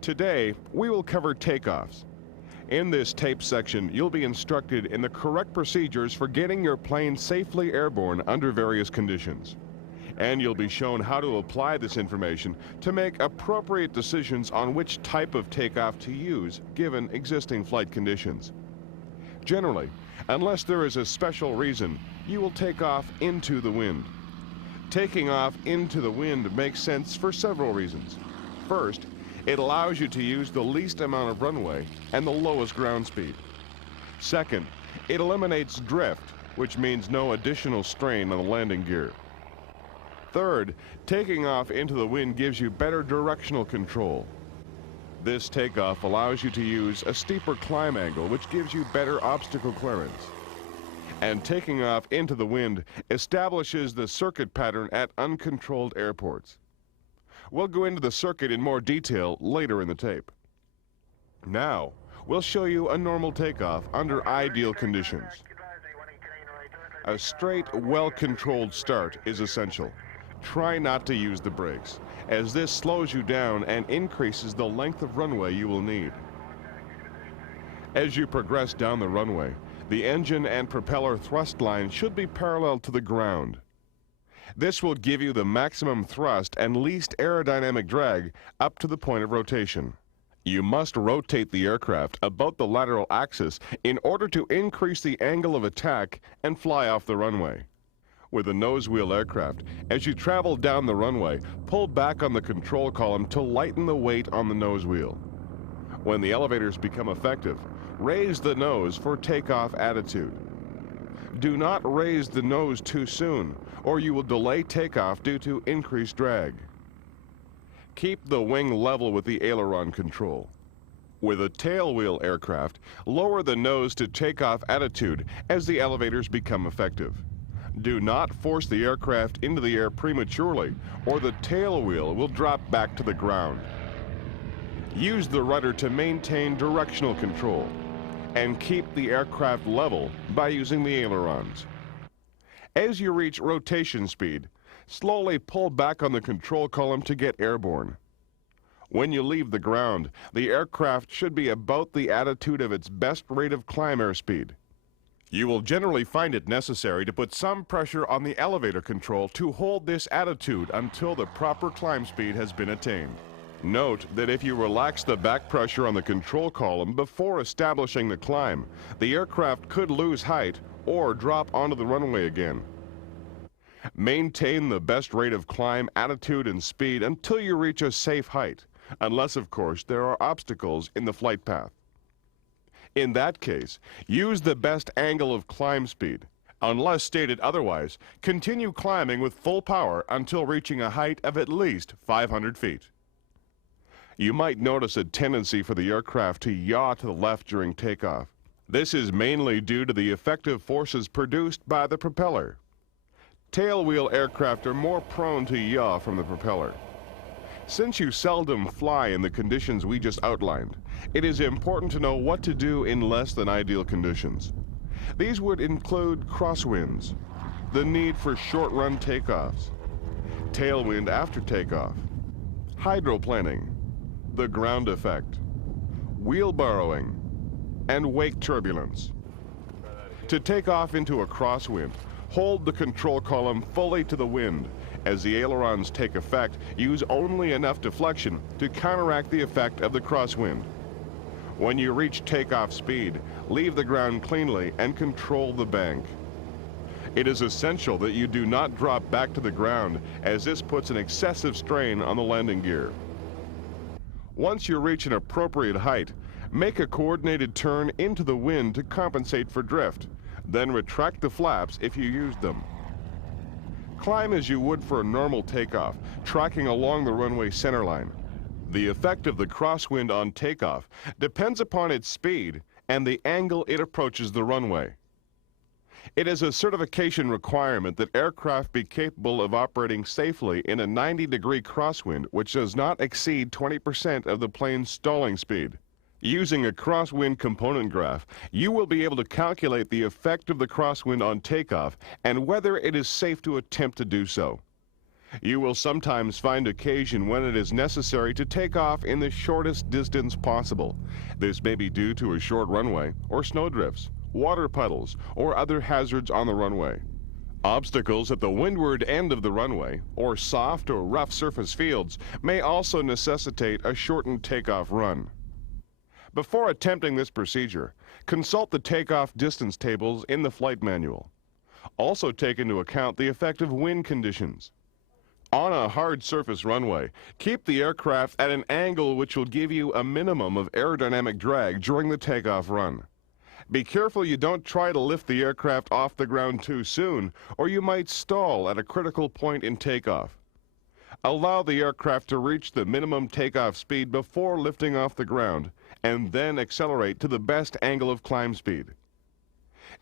Today, we will cover takeoffs. In this tape section, you'll be instructed in the correct procedures for getting your plane safely airborne under various conditions. And you'll be shown how to apply this information to make appropriate decisions on which type of takeoff to use given existing flight conditions. Generally, unless there is a special reason, you will take off into the wind. Taking off into the wind makes sense for several reasons. First, it allows you to use the least amount of runway and the lowest ground speed. Second, it eliminates drift, which means no additional strain on the landing gear. Third, taking off into the wind gives you better directional control. This takeoff allows you to use a steeper climb angle, which gives you better obstacle clearance. And taking off into the wind establishes the circuit pattern at uncontrolled airports. We'll go into the circuit in more detail later in the tape. Now, we'll show you a normal takeoff under ideal conditions. A straight, well-controlled start is essential. Try not to use the brakes, as this slows you down and increases the length of runway you will need. As you progress down the runway, the engine and propeller thrust line should be parallel to the ground. This will give you the maximum thrust and least aerodynamic drag up to the point of rotation. You must rotate the aircraft about the lateral axis in order to increase the angle of attack and fly off the runway. With a nose wheel aircraft, as you travel down the runway, pull back on the control column to lighten the weight on the nose wheel. When the elevators become effective, raise the nose for takeoff attitude. Do not raise the nose too soon, or you will delay takeoff due to increased drag. Keep the wing level with the aileron control. With a tailwheel aircraft, lower the nose to takeoff attitude as the elevators become effective. Do not force the aircraft into the air prematurely, or the tailwheel will drop back to the ground. Use the rudder to maintain directional control, and keep the aircraft level by using the ailerons. As you reach rotation speed, slowly pull back on the control column to get airborne. When you leave the ground, the aircraft should be about the attitude of its best rate of climb airspeed. You will generally find it necessary to put some pressure on the elevator control to hold this attitude until the proper climb speed has been attained. Note that if you relax the back pressure on the control column before establishing the climb, the aircraft could lose height or drop onto the runway again. Maintain the best rate of climb, attitude, and speed until you reach a safe height, unless, of course, there are obstacles in the flight path. In that case, use the best angle of climb speed. Unless stated otherwise, continue climbing with full power until reaching a height of at least 500 feet. You might notice a tendency for the aircraft to yaw to the left during takeoff. This is mainly due to the effective forces produced by the propeller. Tailwheel aircraft are more prone to yaw from the propeller. Since you seldom fly in the conditions we just outlined, it is important to know what to do in less than ideal conditions. These would include crosswinds, the need for short-run takeoffs, tailwind after takeoff, hydroplaning, the ground effect, wheel borrowing, and wake turbulence. To take off into a crosswind, hold the control column fully to the wind. As the ailerons take effect, use only enough deflection to counteract the effect of the crosswind. When you reach takeoff speed, leave the ground cleanly and control the bank. It is essential that you do not drop back to the ground, as this puts an excessive strain on the landing gear. Once you reach an appropriate height, make a coordinated turn into the wind to compensate for drift. Then retract the flaps if you used them. Climb as you would for a normal takeoff, tracking along the runway centerline. The effect of the crosswind on takeoff depends upon its speed and the angle it approaches the runway. It is a certification requirement that aircraft be capable of operating safely in a 90-degree crosswind which does not exceed 20% of the plane's stalling speed. Using a crosswind component graph, you will be able to calculate the effect of the crosswind on takeoff and whether it is safe to attempt to do so. You will sometimes find occasion when it is necessary to take off in the shortest distance possible. This may be due to a short runway, or snowdrifts, water puddles, or other hazards on the runway. Obstacles at the windward end of the runway, or soft or rough surface fields, may also necessitate a shortened takeoff run. Before attempting this procedure, consult the takeoff distance tables in the flight manual. Also take into account the effect of wind conditions. On a hard surface runway, keep the aircraft at an angle which will give you a minimum of aerodynamic drag during the takeoff run. Be careful you don't try to lift the aircraft off the ground too soon, or you might stall at a critical point in takeoff. Allow the aircraft to reach the minimum takeoff speed before lifting off the ground, and then accelerate to the best angle of climb speed.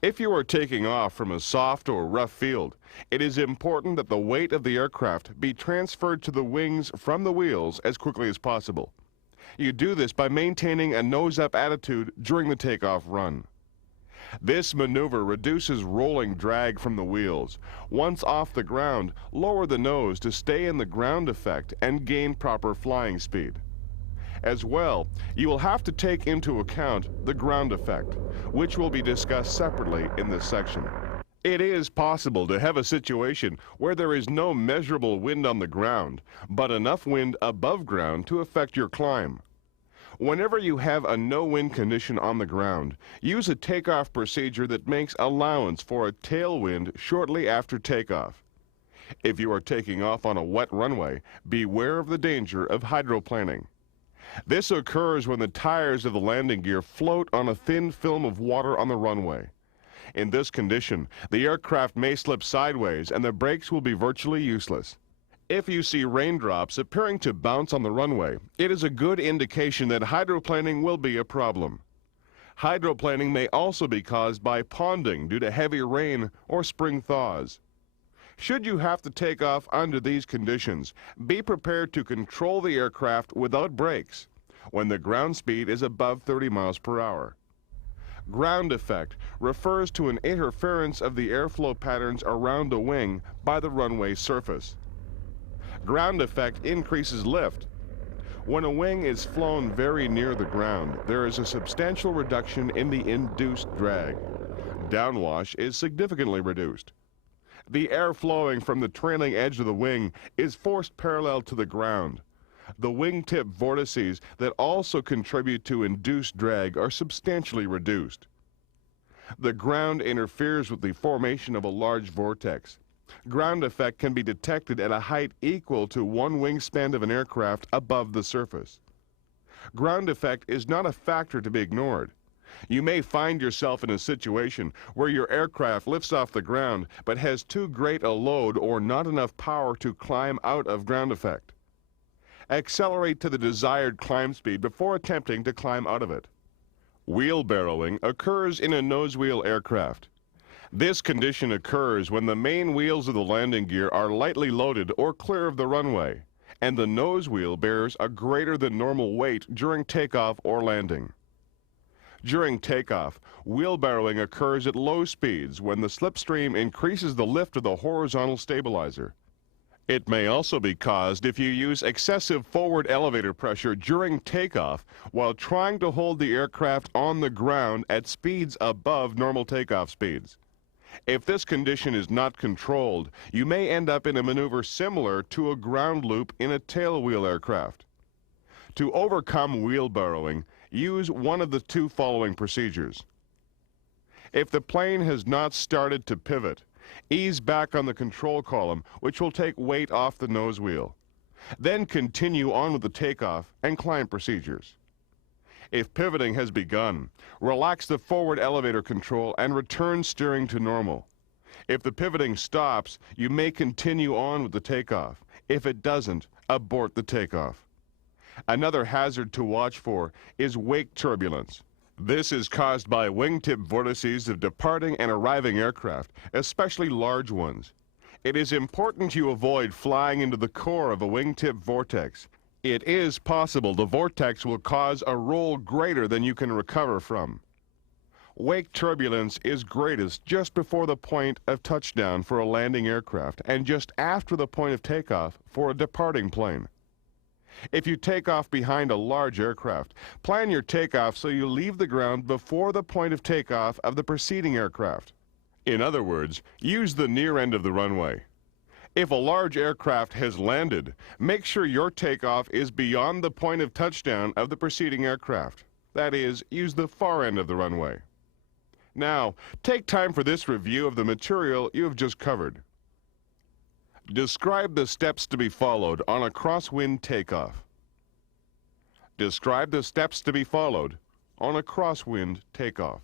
If you are taking off from a soft or rough field, it is important that the weight of the aircraft be transferred to the wings from the wheels as quickly as possible. You do this by maintaining a nose-up attitude during the takeoff run. This maneuver reduces rolling drag from the wheels. Once off the ground, lower the nose to stay in the ground effect and gain proper flying speed. As well, you will have to take into account the ground effect, which will be discussed separately in this section. It is possible to have a situation where there is no measurable wind on the ground, but enough wind above ground to affect your climb. Whenever you have a no-wind condition on the ground, use a takeoff procedure that makes allowance for a tailwind shortly after takeoff. If you are taking off on a wet runway, beware of the danger of hydroplaning. This occurs when the tires of the landing gear float on a thin film of water on the runway. In this condition, the aircraft may slip sideways and the brakes will be virtually useless. If you see raindrops appearing to bounce on the runway, it is a good indication that hydroplaning will be a problem. Hydroplaning may also be caused by ponding due to heavy rain or spring thaws. Should you have to take off under these conditions, be prepared to control the aircraft without brakes when the ground speed is above 30 miles per hour. Ground effect refers to an interference of the airflow patterns around the wing by the runway surface. Ground effect increases lift. When a wing is flown very near the ground, there is a substantial reduction in the induced drag. Downwash is significantly reduced. The air flowing from the trailing edge of the wing is forced parallel to the ground. The wingtip vortices that also contribute to induced drag are substantially reduced. The ground interferes with the formation of a large vortex. Ground effect can be detected at a height equal to one wingspan of an aircraft above the surface. Ground effect is not a factor to be ignored. You may find yourself in a situation where your aircraft lifts off the ground but has too great a load or not enough power to climb out of ground effect. Accelerate to the desired climb speed before attempting to climb out of it. Wheelbarrowing occurs in a nose-wheel aircraft. This condition occurs when the main wheels of the landing gear are lightly loaded or clear of the runway, and the nose wheel bears a greater than normal weight during takeoff or landing. During takeoff, wheelbarrowing occurs at low speeds when the slipstream increases the lift of the horizontal stabilizer. It may also be caused if you use excessive forward elevator pressure during takeoff while trying to hold the aircraft on the ground at speeds above normal takeoff speeds. If this condition is not controlled, you may end up in a maneuver similar to a ground loop in a tailwheel aircraft. To overcome wheelbarrowing, use one of the two following procedures. If the plane has not started to pivot, ease back on the control column, which will take weight off the nose wheel. Then continue on with the takeoff and climb procedures. If pivoting has begun, relax the forward elevator control and return steering to normal. If the pivoting stops, you may continue on with the takeoff. If it doesn't, abort the takeoff. Another hazard to watch for is wake turbulence. This is caused by wingtip vortices of departing and arriving aircraft, especially large ones. It is important you avoid flying into the core of a wingtip vortex. It is possible the vortex will cause a roll greater than you can recover from. Wake turbulence is greatest just before the point of touchdown for a landing aircraft and just after the point of takeoff for a departing plane. If you take off behind a large aircraft, plan your takeoff so you leave the ground before the point of takeoff of the preceding aircraft. In other words, use the near end of the runway. If a large aircraft has landed, make sure your takeoff is beyond the point of touchdown of the preceding aircraft. That is, use the far end of the runway. Now, take time for this review of the material you have just covered. Describe the steps to be followed on a crosswind takeoff. Describe the steps to be followed on a crosswind takeoff.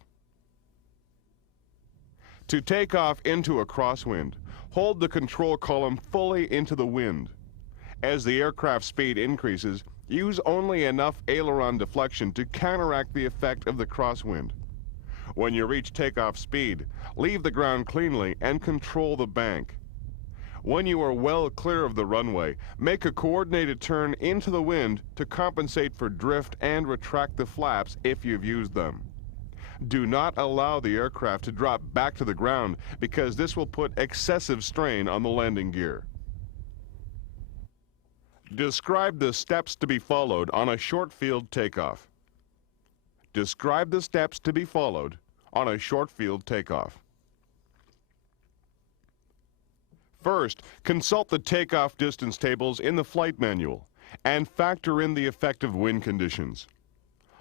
To take off into a crosswind, hold the control column fully into the wind. As the aircraft speed increases, use only enough aileron deflection to counteract the effect of the crosswind. When you reach takeoff speed, leave the ground cleanly and control the bank. When you are well clear of the runway, make a coordinated turn into the wind to compensate for drift and retract the flaps if you've used them. Do not allow the aircraft to drop back to the ground because this will put excessive strain on the landing gear. Describe the steps to be followed on a short field takeoff. Describe the steps to be followed on a short field takeoff. First, consult the takeoff distance tables in the flight manual and factor in the effective wind conditions.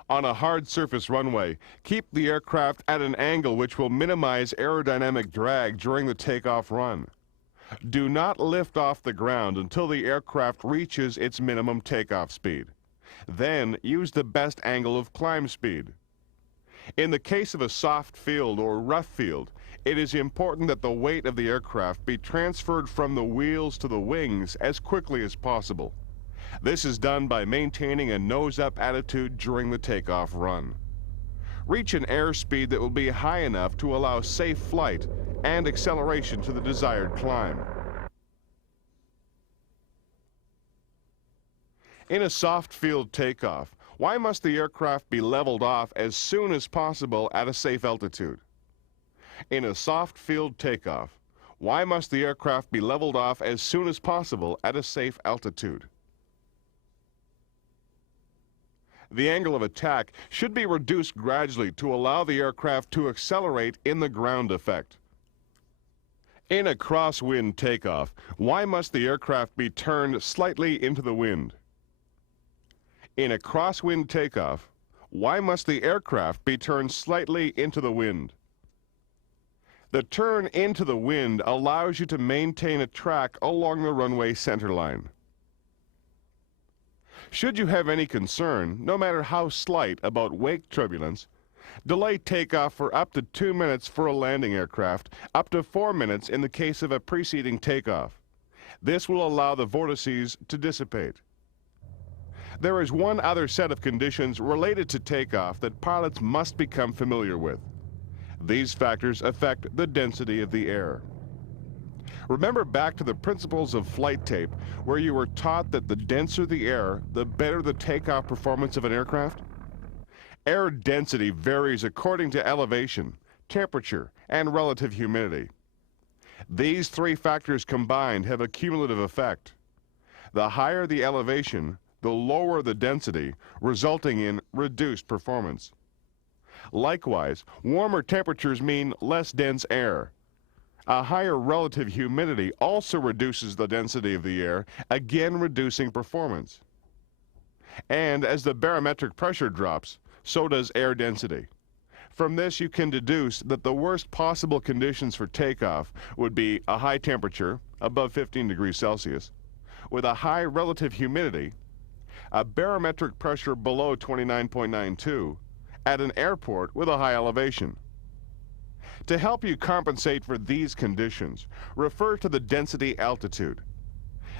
On a hard surface runway, keep the aircraft at an angle which will minimize aerodynamic drag during the takeoff run. Do not lift off the ground until the aircraft reaches its minimum takeoff speed. Then use the best angle of climb speed. In the case of a soft field or rough field, it is important that the weight of the aircraft be transferred from the wheels to the wings as quickly as possible. This is done by maintaining a nose-up attitude during the takeoff run. Reach an airspeed that will be high enough to allow safe flight and acceleration to the desired climb. In a soft field takeoff, why must the aircraft be leveled off as soon as possible at a safe altitude? In a soft field takeoff, why must the aircraft be leveled off as soon as possible at a safe altitude? The angle of attack should be reduced gradually to allow the aircraft to accelerate in the ground effect. In a crosswind takeoff, why must the aircraft be turned slightly into the wind? In a crosswind takeoff, why must the aircraft be turned slightly into the wind? The turn into the wind allows you to maintain a track along the runway centerline. Should you have any concern, no matter how slight, about wake turbulence, delay takeoff for up to 2 minutes for a landing aircraft, up to 4 minutes in the case of a preceding takeoff. This will allow the vortices to dissipate. There is one other set of conditions related to takeoff that pilots must become familiar with. These factors affect the density of the air. Remember back to the principles of flight tape, where you were taught that the denser the air, the better the takeoff performance of an aircraft? Air density varies according to elevation, temperature, and relative humidity. These three factors combined have a cumulative effect. The higher the elevation, the lower the density, resulting in reduced performance. Likewise, warmer temperatures mean less dense air. A higher relative humidity also reduces the density of the air, again reducing performance. And as the barometric pressure drops, so does air density. From this you can deduce that the worst possible conditions for takeoff would be a high temperature, above 15 degrees Celsius, with a high relative humidity, a barometric pressure below 29.92, at an airport with a high elevation. To help you compensate for these conditions, refer to the density altitude.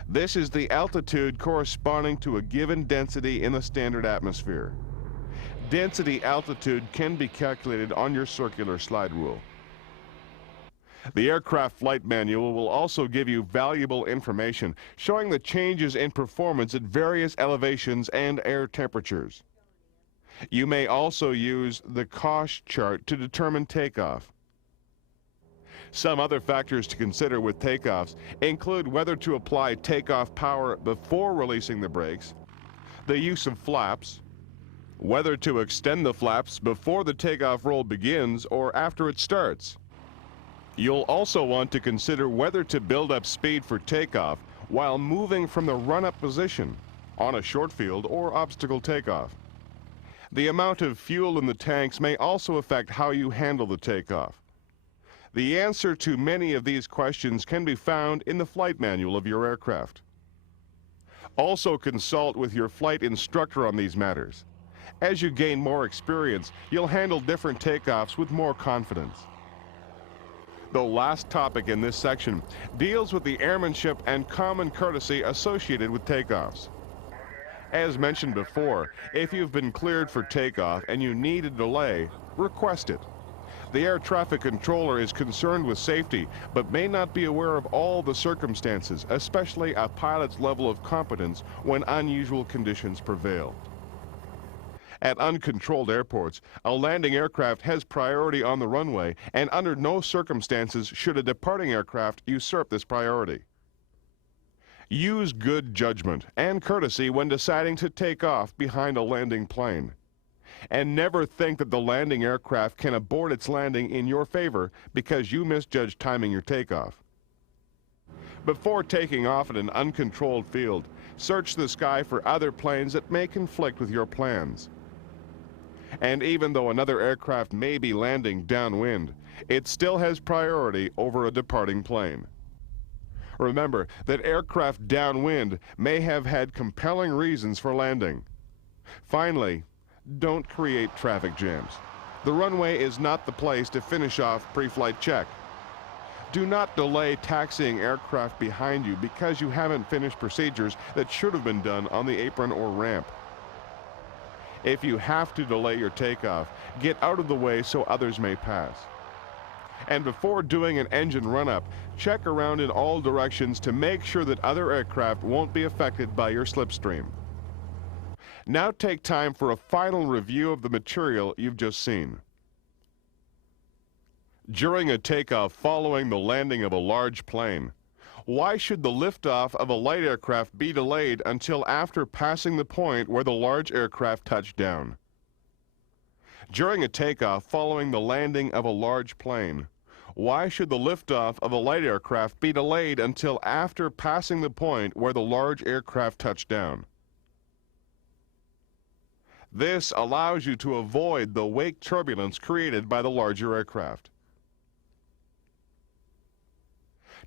This is the altitude corresponding to a given density in the standard atmosphere. Density altitude can be calculated on your circular slide rule. The aircraft flight manual will also give you valuable information showing the changes in performance at various elevations and air temperatures. You may also use the cost chart to determine takeoff. Some other factors to consider with takeoffs include whether to apply takeoff power before releasing the brakes, the use of flaps, whether to extend the flaps before the takeoff roll begins or after it starts. You'll also want to consider whether to build up speed for takeoff while moving from the run-up position on a short field or obstacle takeoff. The amount of fuel in the tanks may also affect how you handle the takeoff. The answer to many of these questions can be found in the flight manual of your aircraft. Also consult with your flight instructor on these matters. As you gain more experience, you'll handle different takeoffs with more confidence. The last topic in this section deals with the airmanship and common courtesy associated with takeoffs. As mentioned before, if you've been cleared for takeoff and you need a delay, request it. The air traffic controller is concerned with safety, but may not be aware of all the circumstances, especially a pilot's level of competence when unusual conditions prevail. At uncontrolled airports, a landing aircraft has priority on the runway, and under no circumstances should a departing aircraft usurp this priority. Use good judgment and courtesy when deciding to take off behind a landing plane. And never think that the landing aircraft can abort its landing in your favor because you misjudged timing your takeoff. Before taking off at an uncontrolled field, search the sky for other planes that may conflict with your plans. And even though another aircraft may be landing downwind, it still has priority over a departing plane. Remember that aircraft downwind may have had compelling reasons for landing. Finally, don't create traffic jams. The runway is not the place to finish off pre-flight check. Do not delay taxiing aircraft behind you because you haven't finished procedures that should have been done on the apron or ramp. If you have to delay your takeoff, get out of the way so others may pass. And before doing an engine run-up, check around in all directions to make sure that other aircraft won't be affected by your slipstream. Now take time for a final review of the material you've just seen. During a takeoff following the landing of a large plane, why should the liftoff of a light aircraft be delayed until after passing the point where the large aircraft touched down? During a takeoff following the landing of a large plane, why should the liftoff of a light aircraft be delayed until after passing the point where the large aircraft touched down? This allows you to avoid the wake turbulence created by the larger aircraft.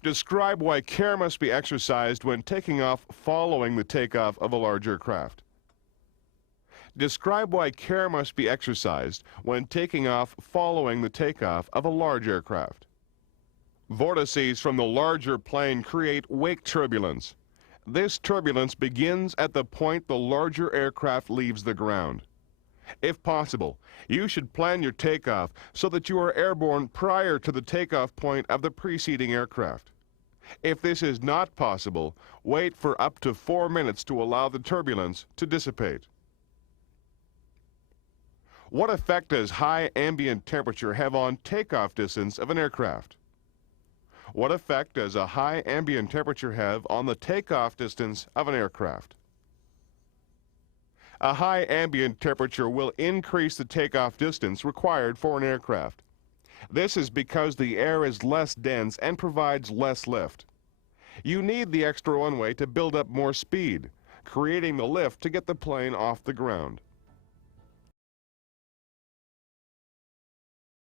Describe why care must be exercised when taking off following the takeoff of a large aircraft. Describe why care must be exercised when taking off following the takeoff of a large aircraft. Vortices from the larger plane create wake turbulence. This turbulence begins at the point the larger aircraft leaves the ground. If possible, you should plan your takeoff so that you are airborne prior to the takeoff point of the preceding aircraft. If this is not possible, wait for up to 4 minutes to allow the turbulence to dissipate. What effect does high ambient temperature have on takeoff distance of an aircraft? What effect does a high ambient temperature have on the takeoff distance of an aircraft? A high ambient temperature will increase the takeoff distance required for an aircraft. This is because the air is less dense and provides less lift. You need the extra runway to build up more speed, creating the lift to get the plane off the ground.